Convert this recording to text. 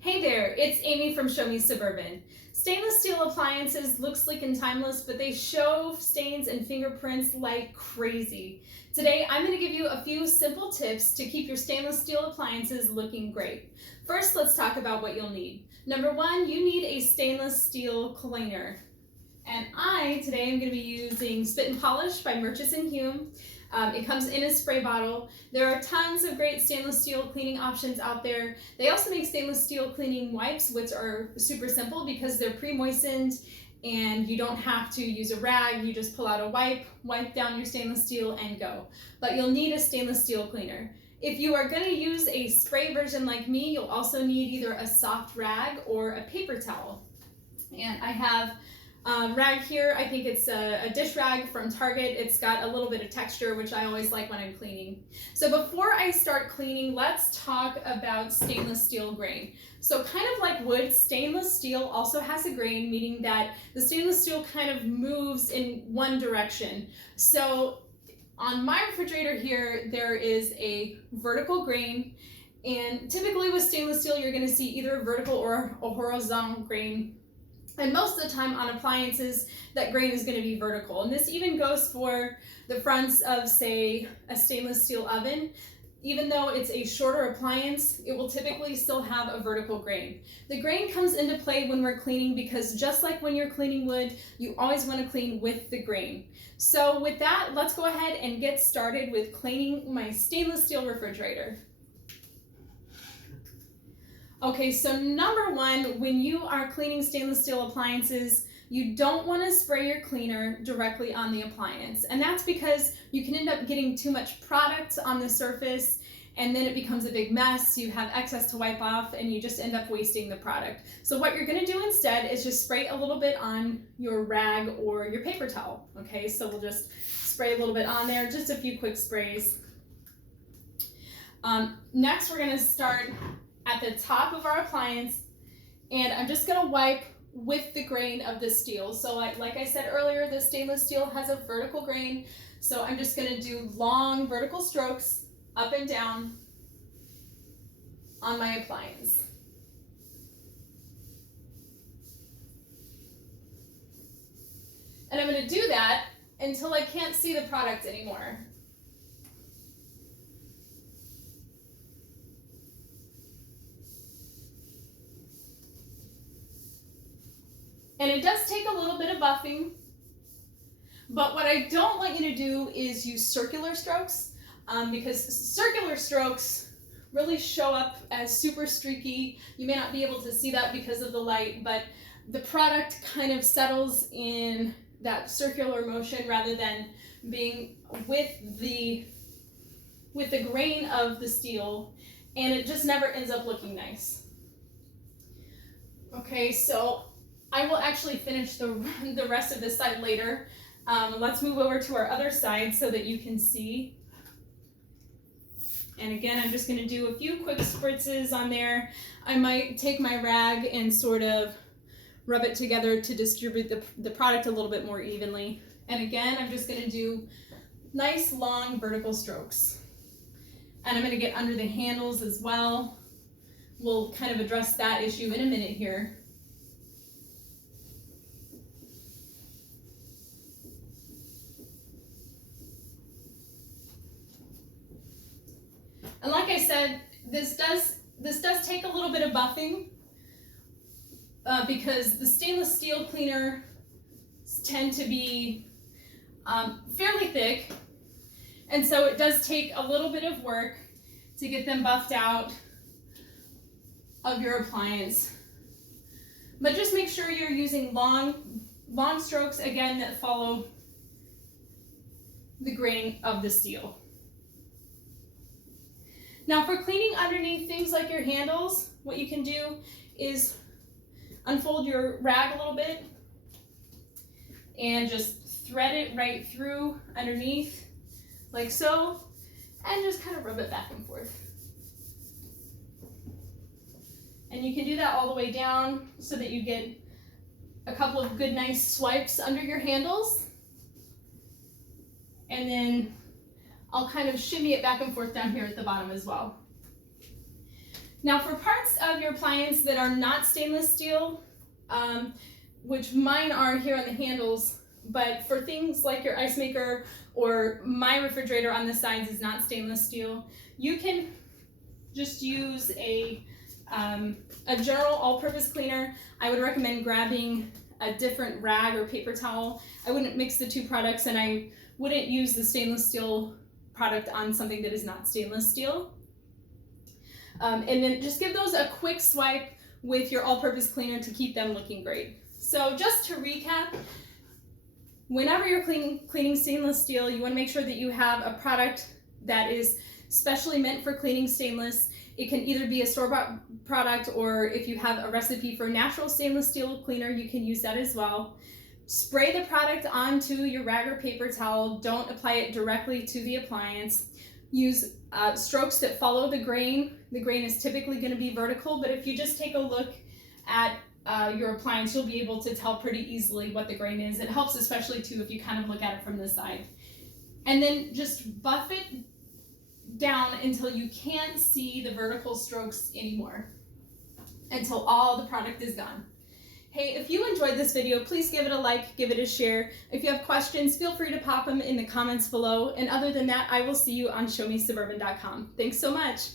Hey there, it's Amy from ShowMe Suburban. Stainless steel appliances look sleek and timeless, but they show stains and fingerprints like crazy. Today, I'm going to give you a few simple tips to keep your stainless steel appliances looking great. First, let's talk about what you'll need. Number one, you need a stainless steel cleaner. And today I'm going to be using Spit and Polish by Murchison-Hume. It comes in a spray bottle. There are tons of great stainless steel cleaning options out there. They also make stainless steel cleaning wipes, which are super simple because they're pre-moistened and you don't have to use a rag. You just pull out a wipe down your stainless steel and go. But you'll need a stainless steel cleaner. If you are going to use a spray version like me, you'll also need either a soft rag or a paper towel. And I have rag here. I think it's a dish rag from Target. It's got a little bit of texture, which I always like when I'm cleaning. So before I start cleaning, let's talk about stainless steel grain. So kind of like wood, stainless steel also has a grain, meaning that the stainless steel kind of moves in one direction. So on my refrigerator here, there is a vertical grain, and typically with stainless steel, you're going to see either a vertical or a horizontal grain. And most of the time on appliances, that grain is going to be vertical. And this even goes for the fronts of, say, a stainless steel oven. Even though it's a shorter appliance, it will typically still have a vertical grain. The grain comes into play when we're cleaning because just like when you're cleaning wood, you always want to clean with the grain. So with that, let's go ahead and get started with cleaning my stainless steel refrigerator. Okay, so number one, when you are cleaning stainless steel appliances, you don't want to spray your cleaner directly on the appliance. And that's because you can end up getting too much product on the surface and then it becomes a big mess. You have excess to wipe off and you just end up wasting the product. So what you're going to do instead is just spray a little bit on your rag or your paper towel. Okay, so we'll just spray a little bit on there, just a few quick sprays. Next, we're going to start at the top of our appliance, and I'm just going to wipe with the grain of the steel. So like I said earlier, the stainless steel has a vertical grain, so I'm just going to do long vertical strokes up and down on my appliance. And I'm going to do that until I can't see the product anymore. And it does take a little bit of buffing, but what I don't want you to do is use circular strokes because circular strokes really show up as super streaky. You may not be able to see that because of the light, but the product kind of settles in that circular motion rather than being with the grain of the steel, and it just never ends up looking nice. Okay, so I will actually finish the rest of this side later. Let's move over to our other side so that you can see. And again, I'm just going to do a few quick spritzes on there. I might take my rag and sort of rub it together to distribute the product a little bit more evenly. And again, I'm just going to do nice long vertical strokes. And I'm going to get under the handles as well. We'll kind of address that issue in a minute here. And like I said, this does take a little bit of buffing because the stainless steel cleaners tend to be fairly thick, and so it does take a little bit of work to get them buffed out of your appliance. But just make sure you're using long strokes, again, that follow the grain of the steel. Now for cleaning underneath things like your handles, what you can do is unfold your rag a little bit and just thread it right through underneath like so, and just kind of rub it back and forth. And you can do that all the way down so that you get a couple of good nice swipes under your handles. And then I'll kind of shimmy it back and forth down here at the bottom as well. Now for parts of your appliance that are not stainless steel, which mine are here on the handles, but for things like your ice maker or my refrigerator on the sides is not stainless steel, you can just use a general all-purpose cleaner. I would recommend grabbing a different rag or paper towel. I wouldn't mix the two products, and I wouldn't use the stainless steel product on something that is not stainless steel. And then just give those a quick swipe with your all-purpose cleaner to keep them looking great. So just to recap, whenever you're cleaning stainless steel, you want to make sure that you have a product that is specially meant for cleaning stainless. It can either be a store-bought product, or if you have a recipe for natural stainless steel cleaner, you can use that as well. Spray the product onto your rag or paper towel. Don't apply it directly to the appliance. Use strokes that follow the grain. The grain is typically going to be vertical, but if you just take a look at your appliance, you'll be able to tell pretty easily what the grain is. It helps especially too if you kind of look at it from the side. And then just buff it down until you can't see the vertical strokes anymore, until all the product is gone. Hey, if you enjoyed this video, please give it a like, give it a share. If you have questions, feel free to pop them in the comments below. And other than that, I will see you on ShowMeSuburban.com. Thanks so much.